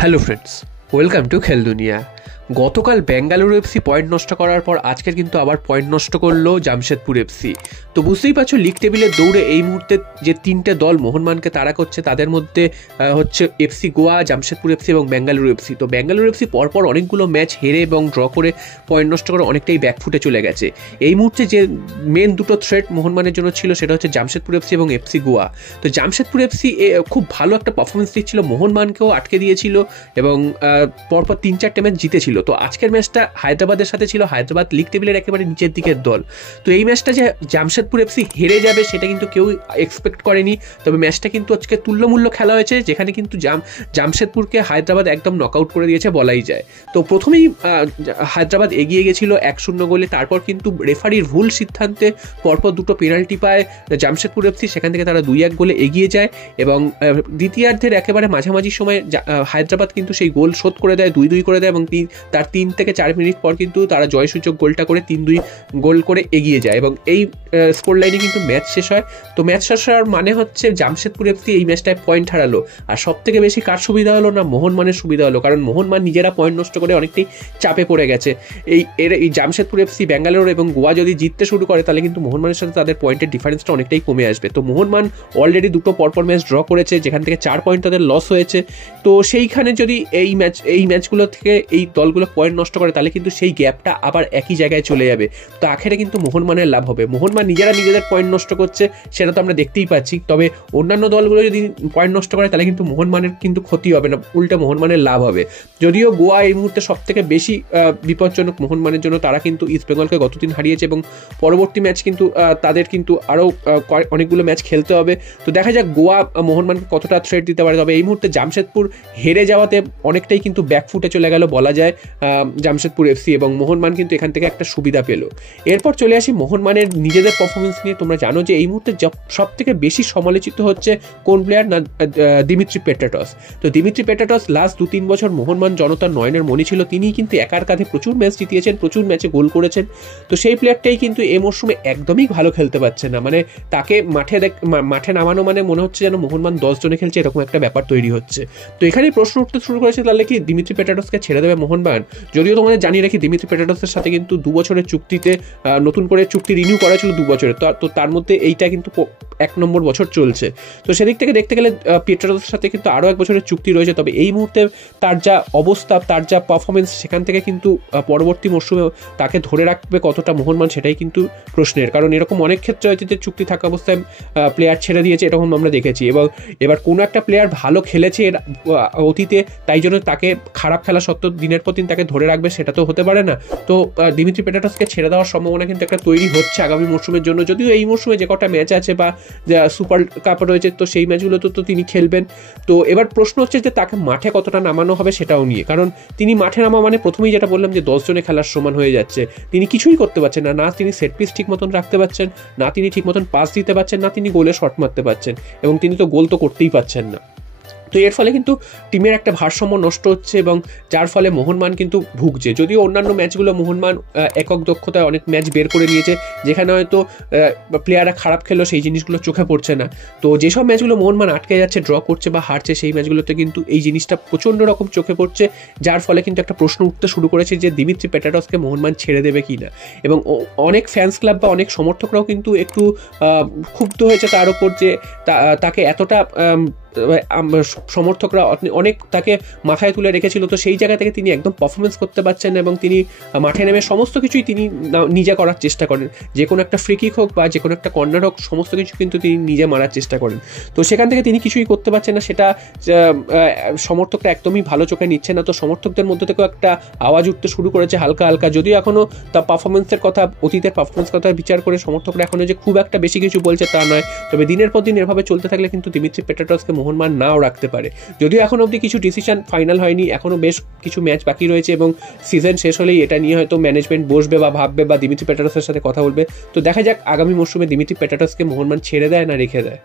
Hello friends, welcome to খেল দুনিয়া। গতকাল বেঙ্গালুরু এফসি পয়েন্ট নষ্ট করার পর আজকের কিন্তু আবার পয়েন্ট নষ্ট করলো জামশেদপুর এফসি। তো বুঝতেই পারছো লিগ টেবিলের দৌড়ে এই মুহূর্তে যে তিনটে দল মোহনবাগানকে তাড়া করছে তাদের মধ্যে হচ্ছে এফসি গোয়া, জামশেদপুর এফসি এবং বেঙ্গালুরু এফসি। তো বেঙ্গালুরু এফসি পরপর অনেকগুলো ম্যাচ হেরে এবং ড্র করে পয়েন্ট নষ্ট করে অনেকটাই ব্যাকফুটে চলে গেছে। এই মুহূর্তে যে মেন দুটো থ্রেট মোহনবাগানের জন্য ছিল সেটা হচ্ছে জামশেদপুর এফসি এবং এফসি গোয়া। তো জামশেদপুর এফসি খুব ভালো একটা পারফরমেন্স দিচ্ছিল, মোহনবাগানকেও আটকে দিয়েছিল এবং পরপর 3-4টে ম্যাচ জিতেছিল। তো আজকের ম্যাচটা হায়দ্রাবাদের সাথে ছিল। হায়দ্রাবাদ লিগ টেবিলের একেবারে নিচের দিকের দল। তো এই ম্যাচটা যে জামশেদপুর এফসি হেরে যাবে সেটা কিন্তু কেউ এক্সপেক্ট করেনি। তবে ম্যাচটা কিন্তু আজকে তুল্যমূল্য খেলা হয়েছে, যেখানে কিন্তু জামশেদপুরকে হায়দ্রাবাদ একদম নকআউট করে দিয়েছে বলাই যায়। তো প্রথমেই হায়দ্রাবাদ এগিয়ে গেছিল 1-0 গোলে। তারপর কিন্তু রেফারির ভুল সিদ্ধান্তে পরপর দুটো পেনাল্টি পায় জামশেদপুর এফসি, সেখান থেকে তারা 2-1 গোলে এগিয়ে যায় এবং দ্বিতীয়ার্ধের একেবারে মাঝামাঝি সময় হায়দ্রাবাদ কিন্তু সেই গোল শোধ করে দেয়, 2-2 করে দেয় এবং তার 3 থেকে 4 মিনিট পর কিন্তু তারা জয়সূচক গোলটা করে 3-2 গোল করে এগিয়ে যায় এবং এই স্কোর লাইনে কিন্তু ম্যাচ শেষ হয়। তো ম্যাচ শেষ হওয়ার মানে হচ্ছে জামশেদপুর এফসি এই ম্যাচটায় পয়েন্ট হারালো। আর সব থেকে বেশি কার সুবিধা হলো না, মোহনবাগানের সুবিধা হলো, কারণ মোহনবাগান নিজেরা পয়েন্ট নষ্ট করে অনেকটাই চাপে পড়ে গেছে। এই জামশেদপুর এফসি, বেঙ্গালুরু এবং গোয়া যদি জিততে শুরু করে তাহলে কিন্তু মোহনবাগানের সাথে তাদের পয়েন্টের ডিফারেন্সটা অনেকটাই কমে আসবে। তো মোহনবাগান অলরেডি দুটো পরপর ম্যাচ ড্র করেছে, যেখান থেকে 4 পয়েন্ট তাদের লস হয়েছে। তো সেইখানে যদি এই ম্যাচগুলো থেকে এই দলগুলো পয়েন্ট নষ্ট করে তাহলে কিন্তু সেই গ্যাপটা আবার একই জায়গায় চলে যাবে। তো আখেরে কিন্তু মোহনবাগানের লাভ হবে। মোহনবাগান নিজেরা নিজেদের পয়েন্ট নষ্ট করছে সেটা তো আমরা দেখতেই পাচ্ছি। তবে অন্যান্য দলগুলো যদি পয়েন্ট নষ্ট করে তাহলে কিন্তু মোহনবাগানের কিন্তু ক্ষতি হবে না, উল্টা মোহনবাগানের লাভ হবে। যদিও গোয়া এই মুহূর্তে সব থেকে বেশি বিপজ্জনক মোহনবাগানের জন্য, তারা কিন্তু ইস্ট বেঙ্গলকে গতদিন হারিয়েছে এবং পরবর্তী ম্যাচ কিন্তু তাদের কিন্তু আরও অনেকগুলো ম্যাচ খেলতে হবে। তো দেখা যাক গোয়া মোহনবাগানকে কতটা থ্রেট দিতে পারে। তবে এই মুহূর্তে জামশেদপুর হেরে যাওয়াতে অনেকটাই কিন্তু ব্যাকফুটে চলে গেল বলা যায় জামশেদপুর এফসি, এবং মোহনবাগান কিন্তু এখান থেকে একটা সুবিধা পেল। এরপর চলে আসি মোহনবাগানের নিজেদের পারফরমেন্স নিয়ে। তোমরা জানো যে এই মুহূর্তে সব থেকে বেশি সমালোচিত হচ্ছে কোন প্লেয়ার না, দিমিত্রি পেট্রাটস। তো দিমিত্রি পেট্রাটস লাস্ট 2-3 বছর মোহনবাগান জনতার নয়নের মণি ছিল। তিনিই কিন্তু একার কাঁধে প্রচুর ম্যাচ জিতিয়েছেন, প্রচুর ম্যাচে গোল করেছেন। তো সেই প্লেয়ারটাই কিন্তু এই মরশুমে একদমই ভালো খেলতে পারছে না। মানে তাকে মাঠে নামানো মানে মনে হচ্ছে যেন মোহনবাগান 10 জনে খেলছে, এরকম একটা ব্যাপার তৈরি হচ্ছে। তো এখানেই প্রশ্ন উঠতে শুরু করেছে তাহলে কি দিমিত্রি পেট্রাটসকে ছেড়ে দেবে মোহনবাগান? যদিও তোমাদের জানিয়ে রাখি দিমিত্রি পেট্রাটসের সাথে কিন্তু 2 বছরের চুক্তিতে নতুন করে চুক্তি রিনিউ করা ছিল 2 বছরের। তো তার মধ্যে এইটা কিন্তু 1 নম্বর বছর চলছে। তো সেদিক থেকে দেখতে গেলে পেট্রাটসের সাথে কিন্তু আরও 1 বছরের চুক্তি রয়েছে। তবে এই মুহূর্তে তার যা অবস্থা, তার যা পারফরমেন্স, সেখান থেকে কিন্তু পরবর্তী মরশুমে তাকে ধরে রাখবে কতটা মোহনবাগান সেটাই কিন্তু প্রশ্নের। কারণ এরকম অনেক ক্ষেত্রে হয়েছে যে চুক্তি থাকা অবস্থায় প্লেয়ার ছেড়ে দিয়েছে, এরকম আমরা দেখেছি। এবং এবার কোনো একটা প্লেয়ার ভালো খেলেছে এর অতীতে, তাই জন্য তাকে খারাপ খেলা সত্ত্বেও দিনের পর দিন তাকে ধরে রাখবে, সেটা তো হতে পারে না। তো দিমিত্রি পেট্রাটসকে ছেড়ে দেওয়ার সম্ভাবনা কিন্তু একটা তৈরি হচ্ছে আগামী মরশুমের জন্য। যদিও এই মরশুমে যে কটা ম্যাচ আছে বা সুপার কাপ রয়েছে, তো সেই ম্যাচগুলোতে তো তিনি খেলবেন। তো এবার প্রশ্ন হচ্ছে যে তাকে মাঠে কতটা নামানো হবে সেটাও নিয়ে, কারণ তিনি মাঠে নামা মানে প্রথমেই যেটা বললাম যে 10 জনে খেলার সমান হয়ে যাচ্ছে। তিনি কিছুই করতে পারছেন না, না তিনি সেট পিস ঠিক মতন রাখতে পারছেন, না তিনি ঠিক মতন পাস দিতে পারছেন, না তিনি গোলে শট মারতে পারছেন, এবং তিনি তো গোল তো করতেই পারছেন না। তো এর ফলে কিন্তু টিমের একটা ভারসাম্য নষ্ট হচ্ছে এবং যার ফলে মোহনবাগান কিন্তু ভুগছে। যদিও অন্যান্য ম্যাচগুলো মোহনবাগান একক দক্ষতায় অনেক ম্যাচ বের করে নিয়েছে, যেখানে হয়তো প্লেয়াররা খারাপ খেলো সেই জিনিসগুলো চোখে পড়ছে না। তো যেসব ম্যাচগুলো মোহনবাগান আটকে যাচ্ছে, ড্র করছে বা হারছে, সেই ম্যাচগুলোতে কিন্তু এই জিনিসটা প্রচণ্ড রকম চোখে পড়ছে, যার ফলে কিন্তু একটা প্রশ্ন উঠতে শুরু করেছে যে দিমিত্রি পেট্রাটসকে মোহনবাগান ছেড়ে দেবে কি না। এবং অনেক ফ্যান্স ক্লাব বা অনেক সমর্থকরাও কিন্তু একটু ক্ষুব্ধ হয়েছে তার উপর যে তাকে এতটা সমর্থকরা অনেক তাকে মাথায় তুলে রেখেছিল। তো সেই জায়গা থেকে তিনি একদম পারফরমেন্স করতে পারছেন না এবং তিনি মাঠে নেমে সমস্ত কিছুই তিনি নিজে করার চেষ্টা করেন। যে কোনো একটা ফ্রি কিক হোক বা যে কোনো একটা কর্নার হোক, সমস্ত কিছু কিন্তু তিনি নিজে মারার চেষ্টা করেন। তো সেখান থেকে তিনি কিছুই করতে পারছেন না, সেটা সমর্থকরা একদমই ভালো চোখে নিচ্ছে না। তো সমর্থকদের মধ্যে থেকেও একটা আওয়াজ উঠতে শুরু করেছে হালকা হালকা। যদিও এখনও তার পারফরমেন্সের কথা, অতীতের পারফরমেন্স কথা বিচার করে সমর্থকরা এখনও যে খুব একটা বেশি কিছু বলছে তা নয়। তবে দিনের পর দিন এভাবে চলতে থাকলে কিন্তু দিমিত্রি পেট্রাটসকে মোহনবাগান নাও রাখতে পারে। যদিও এখন অবধি কিছু ডিসিশন ফাইনাল হয়নি, এখনও বেশ কিছু ম্যাচ বাকি রয়েছে এবং সিজন শেষ হলেই এটা নিয়ে হয়তো ম্যানেজমেন্ট বসবে বা ভাববে বা দিমিত্রি পেট্রাটসের সাথে কথা বলবে। তো দেখা যাক আগামী মরশুমে দিমিত্রি পেট্রাটসকে মোহনবাগান ছেড়ে দেয় না রেখে দেয়।